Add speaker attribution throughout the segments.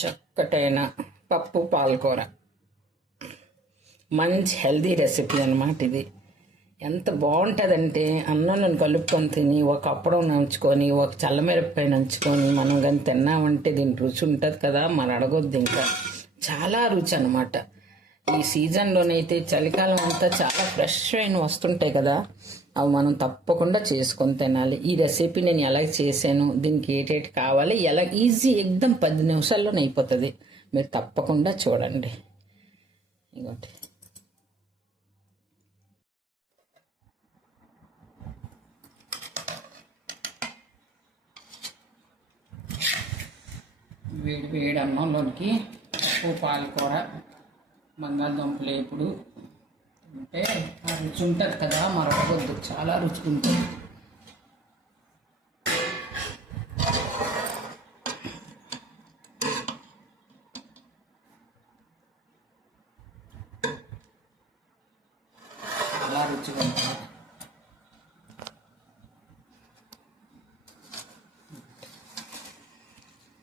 Speaker 1: చక్కటైన పప్పు పాలకూర. మంచి హెల్దీ రెసిపీ అనమాట ఇది. ఎంత బాగుంటుందంటే అన్నం కలుపుకొని తిని ఒక అప్పడం నంచుకొని ఒక చల్లమిరపకాయ నంచుకొని మనం కానీ తిన్నామంటే దీని రుచి ఉంటుంది కదా మరి అడగొద్దు ఇంకా. చాలా రుచి అనమాట ఈ సీజన్లోనైతే చలికాలం అంతా చాలా ఫ్రెష్ అయిన వస్తుంటాయి కదా. అవి మనం తప్పకుండా చేసుకొని తినాలి. ఈ రెసిపీ నేను ఎలా చేశాను దీనికి ఏటేటి కావాలి ఎలా ఈజీ ఎగ్దం పది నిమిషాల్లోనే అయిపోతుంది. మీరు తప్పకుండా చూడండి. ఇంకోటి వేడి వేడి అన్నంలోనికి ఉప్పు పాలకూర బంగాళదుంపలు ఇప్పుడు అంటే ఆ రుచి ఉంటుంది కదా మరొకవద్దు చాలా రుచి ఉంటుంది. చాలా రుచిగా ఉంటుంది.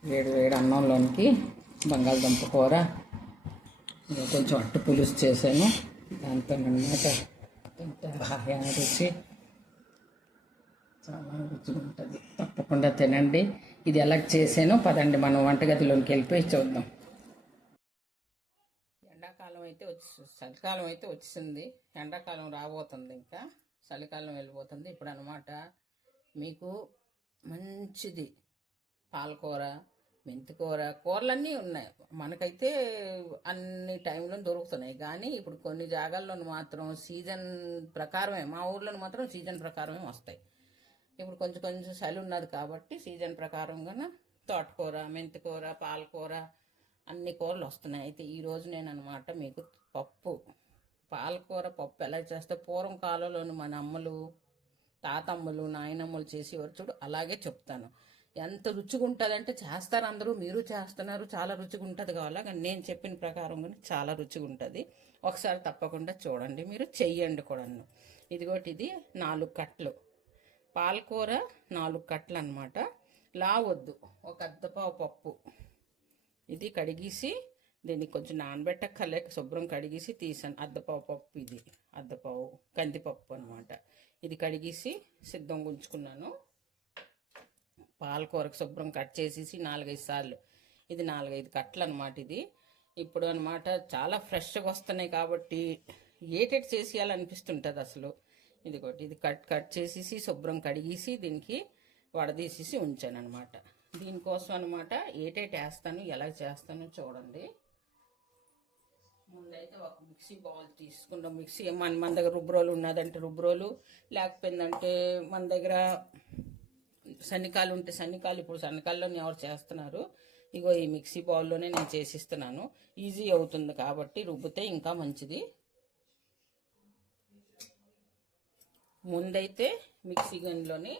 Speaker 1: వేడి వేడి అన్నంలోనికి బంగాళదుంప కూర. కొంచెం అట్టు పులుసు చేశాను. దాంతో తింటే బాగా రుచి చాలా రుచిగా ఉంటుంది తప్పకుండా తినండి. ఇది ఎలా చేసానో పదండి మనం వంటగదిలోకి వెళ్ళిపోయి చూద్దాం. ఎండాకాలం అయితే వచ్చి చలికాలం అయితే వచ్చింది. ఎండాకాలం రాబోతుంది ఇంకా. చలికాలం వెళ్ళిపోతుంది ఇప్పుడు అనమాట మీకు మంచిది పాలకూర మెంతికూర కూరలన్నీ ఉన్నాయి. మనకైతే అన్ని టైంలో దొరుకుతున్నాయి. కానీ ఇప్పుడు కొన్ని జాగాల్లో మాత్రం సీజన్ ప్రకారమే మా ఊర్లో మాత్రం సీజన్ ప్రకారమే వస్తాయి. ఇప్పుడు కొంచెం కొంచెం చలి ఉన్నది కాబట్టి సీజన్ ప్రకారంగా తోటకూర మెంతికూర పాలకూర అన్ని కూరలు వస్తున్నాయి. అయితే ఈరోజు నేను అనమాట మీకు పప్పు పాలకూర పప్పు ఎలా చేస్తే పూర్వం కాలంలోని మన అమ్మలు తాతమ్మలు నాయనమ్మలు చేసేవారు చూడు అలాగే చెప్తాను. ఎంత రుచిగా ఉంటుంది అంటే చేస్తారు అందరూ మీరు చేస్తున్నారు చాలా రుచిగా ఉంటుంది కావాలా? కానీ నేను చెప్పిన ప్రకారం కానీ చాలా రుచిగా ఉంటుంది ఒకసారి తప్పకుండా చూడండి మీరు చెయ్యండి కూడా ఇదిగోటి ఇది నాలుగు కట్లు. పాలకూర నాలుగు కట్లు అనమాట లావద్దు ఒక అద్దపావు పప్పు. ఇది కడిగేసి దీన్ని కొంచెం నానబెట్టక్కర్లేక శుభ్రం కడిగేసి తీసాను. అద్దపావు పప్పు ఇది అద్దపావు కందిపప్పు అనమాట. ఇది కడిగేసి సిద్ధంగా ఉంచుకున్నాను. పాలకూరకు శుభ్రం కట్ చేసేసి నాలుగైదు సార్లు. ఇది నాలుగైదు కట్టలు అనమాట ఇది. ఇప్పుడు అనమాట చాలా ఫ్రెష్గా వస్తున్నాయి కాబట్టి ఏటెట్ చేసేయాలనిపిస్తుంటుంది అసలు. ఇది ఒకటి ఇది కట్ కట్ చేసేసి శుభ్రం కడిగేసి దీనికి వడదీసేసి ఉంచాను అనమాట దీనికోసం అనమాట ఏటేట్ వేస్తాను ఎలా చేస్తానో చూడండి. ముందైతే ఒక మిక్సీ బౌల్ తీసుకుంటాం మిక్సీ మన మన దగ్గర రుబ్బ్రోలు ఉన్నదంటే రుబ్రోలు లేకపోయిందంటే మన దగ్గర సన్నికాలు ఉంటే సన్నికాలు ఇప్పుడు సన్నికాల్లో ఎవరు చేస్తున్నారు? ఇగో ఈ మిక్సీ బౌల్లోనే నేను చేసిస్తున్నాను. ఈజీ అవుతుంది కాబట్టి రుబ్బితే ఇంకా మంచిది. ముందైతే మిక్సీ గిన్నెలోని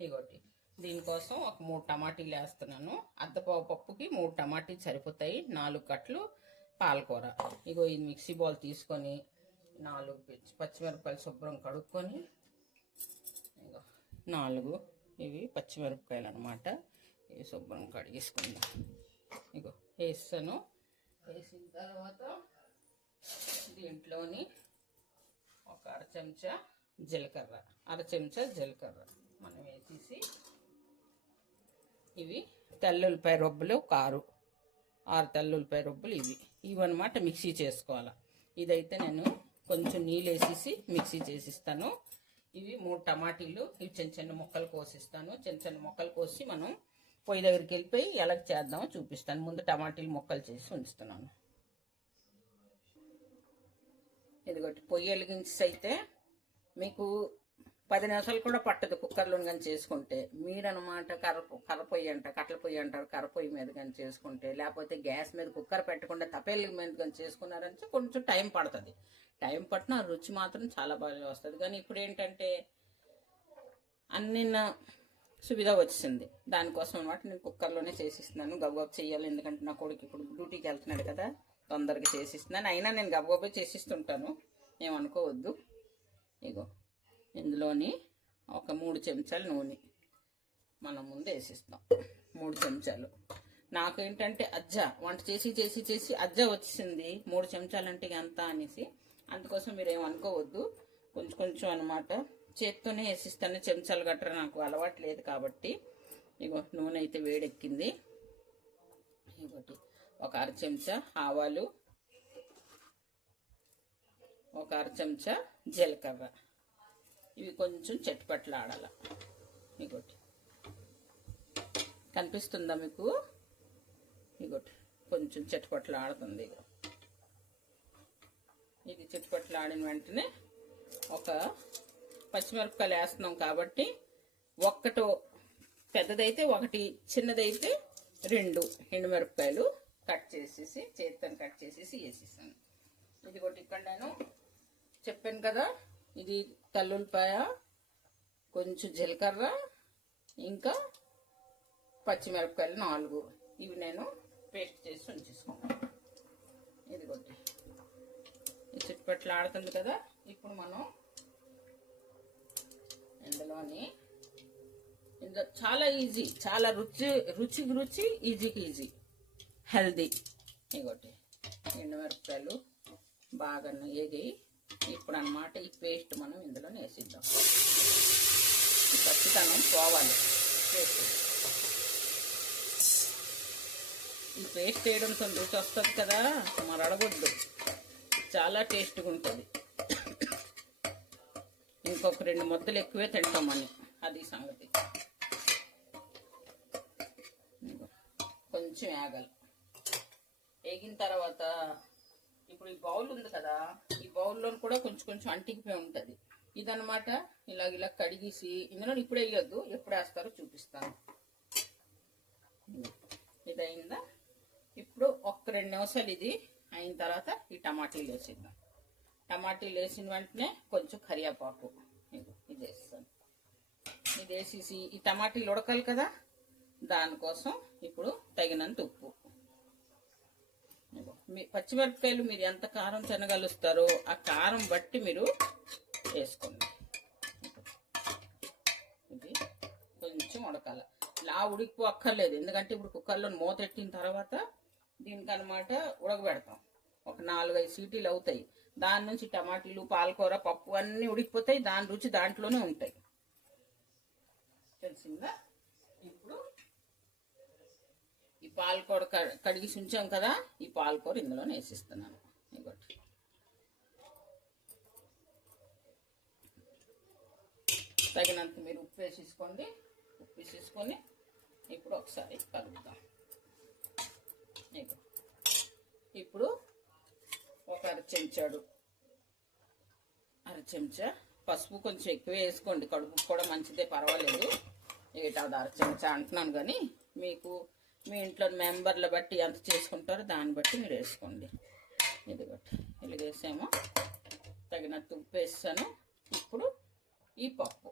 Speaker 1: ఇగోటి దీనికోసం ఒక మూడు టమాటీలు వేస్తున్నాను. అద్దపావు పప్పుకి మూడు టమాటీలు సరిపోతాయి. నాలుగు కట్లు పాలకూర. ఇగో ఈ మిక్సీ బౌల్ తీసుకొని నాలుగు పచ్చి- పచ్చిమిరపకాయలు శుభ్రం కడుక్కొని ఇగో నాలుగు ఇవి పచ్చిమిరపకాయలు అనమాట ఇవి శుభ్రం కడిగేసుకుందాం. ఇగో వేస్తాను. వేసిన తర్వాత దీంట్లోని ఒక అర చెంచా జీలకర్ర. అర చెంచా జీలకర్ర మనం వేసేసి ఇవి తెల్లుల్లిపాయ రొబ్బలు ఒక ఆరు ఆరు తెల్లుల్లిపాయ రొబ్బులు ఇవి. ఇవన్నమాట మిక్సీ చేసుకోవాలి. ఇదైతే నేను కొంచెం నీళ్ళు వేసేసి మిక్సీ చేసిస్తాను. ఇవి మూడు టమాటీలు ఇవి చిన్న చిన్న ముక్కలు కోసిస్తాను. చిన్న చిన్న ముక్కలు కోసి మనం పొయ్యి దగ్గరికి వెళ్ళిపోయి ఎలా చేద్దామో చూపిస్తాను. ముందు టమాటీలు ముక్కలు చేసి ఉంచుతున్నాను. ఇదిగోటి పొయ్యి వెలిగించి అయితే మీకు పది నిమిషాలు కూడా పట్టదు కుక్కర్లో కానీ చేసుకుంటే. మీరనమాట కర్ర కర్ర పొయ్యి అంటారు కట్టెల పొయ్యి అంటారు కర్ర పొయ్యి మీద కానీ చేసుకుంటే. లేకపోతే గ్యాస్ మీద కుక్కర్ పెట్టకుండా తపేళ్ళ మీద కానీ చేసుకున్నారంటే కొంచెం టైం పడుతుంది. టైం పట్టిన రుచి మాత్రం చాలా బాగా వస్తుంది. కానీ ఇప్పుడు ఏంటంటే అన్ని సువిధ వచ్చింది. దానికోసం అనమాట నేను కుక్కర్లోనే చేసిస్తున్నాను. గబగబ చేయాలి. ఎందుకంటే నా కొడుకు ఇప్పుడు డ్యూటీకి వెళ్తున్నాడు కదా తొందరగా చేసిస్తున్నాను. అయినా నేను గబగబే చేసిస్తుంటాను. ఏమనుకోవద్దు. ఇగో. ఇందులోని ఒక మూడు చెంచాలు నూనె. మనం ముందు వేసిస్తాం. మూడు చెంచాలు. నాకు ఏంటంటే అజ్జ వంట చేసి చేసి చేసి అజ్జ వచ్చింది మూడు చెంచాలంటే ఎంత అనేసి. అందుకోసం మీరు ఏమనుకోవద్దు కొంచెం కొంచెం అనమాట చేత్తోనే వేసిస్తాను. చెంచాలు గట్రా నాకు అలవాటు లేదు కాబట్టి. ఇగో నూనె అయితే వేడెక్కింది. ఇంకోటి ఒక అర చెంచా ఆవాలు. ఒక అర చెంచా జీలకర్ర. ఇవి కొంచెం చెట్టుపట్లాడాల ఇంకోటి కనిపిస్తుందా మీకు? ఇంకోటి కొంచెం చెట్టుపట్లు ఆడుతుంది ఇక ఇది చెట్టుపట్లు ఆడిన వెంటనే ఒక పచ్చిమిరపకాయలు వేస్తున్నాం కాబట్టి ఒక్కటో పెద్దదైతే ఒకటి చిన్నదైతే రెండు ఎండుమిరపకాయలు కట్ చేసేసి చేతితో కట్ చేసేసి వేసేసాను. ఇది ఒకటి ఇక్కడ నేను చెప్పాను కదా ఇది తల్లుల్పాయ కొంచెం జీలకర్ర ఇంకా పచ్చిమిరపకాయలు నాలుగు. ఇవి నేను పేస్ట్ చేసి ఉంచేసుకున్నాను. ఇది ఒకటి ఈ చుట్టుపట్ల ఆడుతుంది కదా ఇప్పుడు మనం ఇందులోని ఇందులో చాలా ఈజీ చాలా రుచి రుచికి రుచి ఈజీకి ఈజీ. హెల్దీ. ఇంకోటి ఎండుమిరపకాయలు బాగా ఏగి ఇప్పుడు అన్నమాట ఈ పేస్ట్ మనం ఇందులో వేసిద్దాం. ఈ పోవాలి. పేస్ట్ ఈ పేస్ట్ వేయడంతో రుచి వస్తుంది కదా మరి చాలా టేస్ట్గా ఉంటుంది. ఇంకొక రెండు ముద్దలు ఎక్కువే తింటామని అది సంగతి. కొంచెం వేగాలి వేగిన తర్వాత ఇప్పుడు ఈ బౌల్ ఉంది కదా బౌల్లో కూడా కొంచెం కొంచెం అంటికిపోయి ఉంటుంది. ఇదనమాట ఇలాగ ఇలా కడిగేసి ఇందులో ఇప్పుడు వేయొద్దు ఎప్పుడు వేస్తారో చూపిస్తాను. ఇది అయిందా ఇప్పుడు ఒక్క రెండు నిమిషాలు ఇది అయిన తర్వాత ఈ టమాటీలు వేసిద్దాం. టమాటీలు వేసిన వెంటనే కొంచెం కరివేపాకు ఇది వేస్తాను. ఇది వేసేసి ఈ టమాటీలు ఉడకాలి కదా దానికోసం ఇప్పుడు తగినంత ఉప్పు. మీ పచ్చిమిరపకాయలు మీరు ఎంత కారం తినగలుస్తారో ఆ కారం బట్టి మీరు వేసుకోండి. ఇది కొంచెం ఉడకాల. ఇలా ఉడికిపో అక్కర్లేదు ఎందుకంటే ఇప్పుడు కుక్కర్లో మూతెట్టిన తర్వాత దీనికనమాట ఉడకబెడతాం. ఒక నాలుగైదు సీటీలు అవుతాయి. దాని నుంచి టమాటీలు పాలకూర పప్పు అన్నీ ఉడికిపోతాయి. దాని రుచి దాంట్లోనే ఉంటాయి. తెలిసిందా ఇప్పుడు ఈ పాలకూర కడిగి ఉంచాం కదా ఈ పాలకూర ఇందులోనే వేసిస్తున్నాను ఇంకోటి తగినంత మీరు ఉప్పు వేసేసుకోండి. ఉప్పు వేసేసుకొని ఇప్పుడు ఒకసారి కలుపుతాం. ఇప్పుడు ఒక అర చెంచాడు. అర చెంచా పసుపు కొంచెం ఎక్కువ వేసుకోండి. కడుపుకి కూడా మంచిదే పర్వాలేదు. ఏటా అది అర చెంచా అంటున్నాను కానీ మీకు మీ ఇంట్లో మెంబర్ల బట్టి ఎంత చేసుకుంటారో దాన్ని బట్టి మీరు వేసుకోండి. ఇది బట్టి ఇలా వేసాము తగినంత ఉప్పు వేస్తాను. ఇప్పుడు ఈ పప్పు.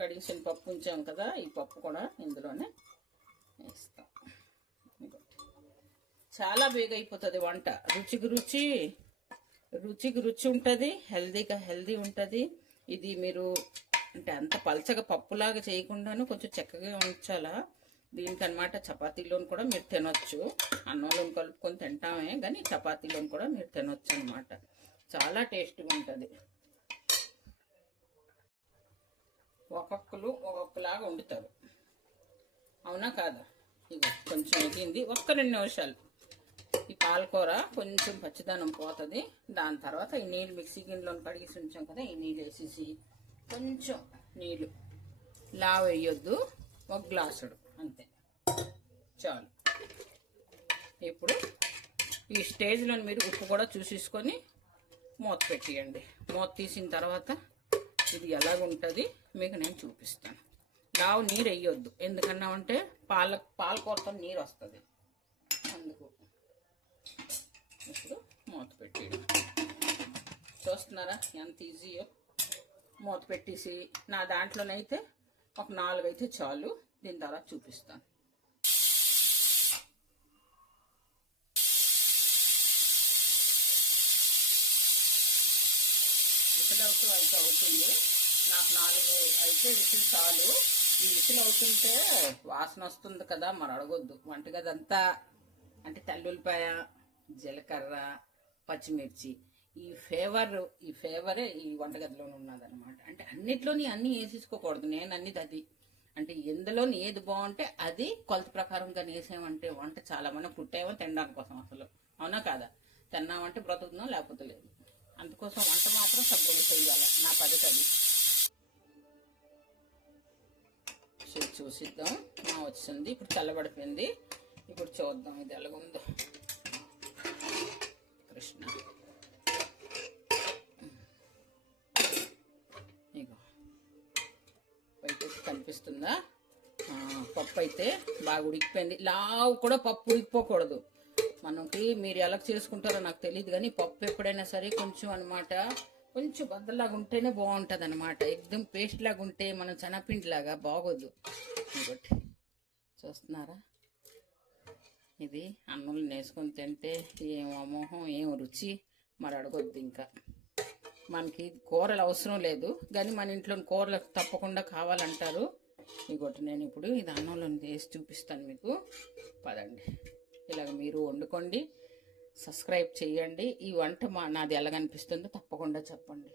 Speaker 1: కడిగిసిన పప్పు ఉంచాం కదా ఈ పప్పు కూడా ఇందులోనే వేస్తాం. చాలా బేగ అయిపోతుంది వంట. రుచికి రుచి రుచికి రుచి ఉంటుంది హెల్దీగా హెల్దీ ఉంటుంది. ఇది మీరు అంటే అంత పలచగా పప్పులాగా చేయకుండాను కొంచెం చక్కగా ఉంచాలా? దీనికనమాట చపాతీలోని కూడా మీరు తినొచ్చు. అన్నంలో కలుపుకొని తింటామే కానీ చపాతీలోని కూడా మీరు తినొచ్చు అనమాట చాలా టేస్ట్గా ఉంటుంది. ఒక్కొక్కరు ఒక్కొక్కలాగా వండుతారు. అవునా కాదా? ఇక కొంచెం ఎగింది ఒక్క రెండు నిమిషాలు. ఈ పాలకూర కొంచెం పచ్చిదనం పోతుంది. దాని తర్వాత ఈ నీళ్ళు మిక్సీ గిన్నెలో కడిగేసి ఉంచాం కదా ఈ నీళ్ళు వేసేసి కొంచెం నీళ్ళు. లావ్ వేయొద్దు. ఒక గ్లాసుడు. అంతే. చాలు. ఇప్పుడు ఈ స్టేజ్లో మీరు ఉప్పు కూడా చూసేసుకొని మూత పెట్టేయండి. మూత తీసిన తర్వాత ఇది ఎలాగుంటుంది మీకు నేను చూపిస్తాను. లావు నీరు వేయొద్దు ఎందుకన్నామంటే పాల పాలకూరతో నీరు వస్తుంది. అందుకు ఇప్పుడు మూత పెట్టేయడం చూస్తున్నారా? ఎంత ఈజీయో మూత పెట్టేసి నా దాంట్లోనైతే ఒక నాలుగు అయితే చాలు. దీని ద్వారా చూపిస్తాను. విసిల్ అవుతూ అయితే అవుతుంది. నాకు నాలుగు అయితే విసిల్ చాలు. ఈ విసులు అవుతుంటే వాసన వస్తుంది కదా మరి అడగొద్దు. వంటగది అంతా అంటే తల్లుల్లిపాయ జీలకర్ర పచ్చిమిర్చి. ఈ ఫేవర్ ఈ ఫేవరే ఈ వంటగదిలో ఉన్నదన్నమాట. అంటే అన్నిట్లోని అన్ని వేసేసుకోకూడదు. నేను అన్ని అది. అంటే ఎందులో ఏది బాగుంటే అది కొలత ప్రకారంగా నేసేమంటే వంట చాలా మనం పుట్టామో తినడానికి కోసం అసలు. అవునా కాదా? తిన్నామంటే బ్రతుకుతున్నాం లేకపోతే లేదు. అందుకోసం వంట మాత్రం శుభ్రంగా చేయాలి. నా పద్ధతి అది. చూసిద్దాం. మా వచ్చింది. ఇప్పుడు చల్లబడిపోయింది. ఇప్పుడు చూద్దాం ఇది ఎలాగుందో. కృష్ణ. కనిపిస్తుందా పప్పు అయితే బాగా ఉడికిపోయింది. లావు కూడా పప్పు ఉడికిపోకూడదు. మనకి మీరు ఎలా చేసుకుంటారో నాకు తెలియదు కానీ పప్పు ఎప్పుడైనా సరే కొంచెం అనమాట కొంచెం బద్దలాగా ఉంటేనే బాగుంటుంది అనమాట ఎగ్దం పేస్ట్ లాగా ఉంటే మనం చెనపిండిలాగా బాగోదు. ఇంకోటి చూస్తున్నారా? ఇది అన్నంలో వేసుకొని తింటే ఏం అమోహం ఏం రుచి? మరి అడగొద్దు ఇంకా. మనకి కూరలు అవసరం లేదు. కానీ మన ఇంట్లో కూరలు తప్పకుండా కావాలంటారు. ఇంకోటి నేను ఇప్పుడు ఇది అన్నంలో వేసి చూపిస్తాను మీకు. పదండి. ఇలాగ మీరు వండుకోండి. సబ్స్క్రైబ్ చేయండి. ఈ వంట మా నాది ఎలాగనిపిస్తుందో తప్పకుండా చెప్పండి.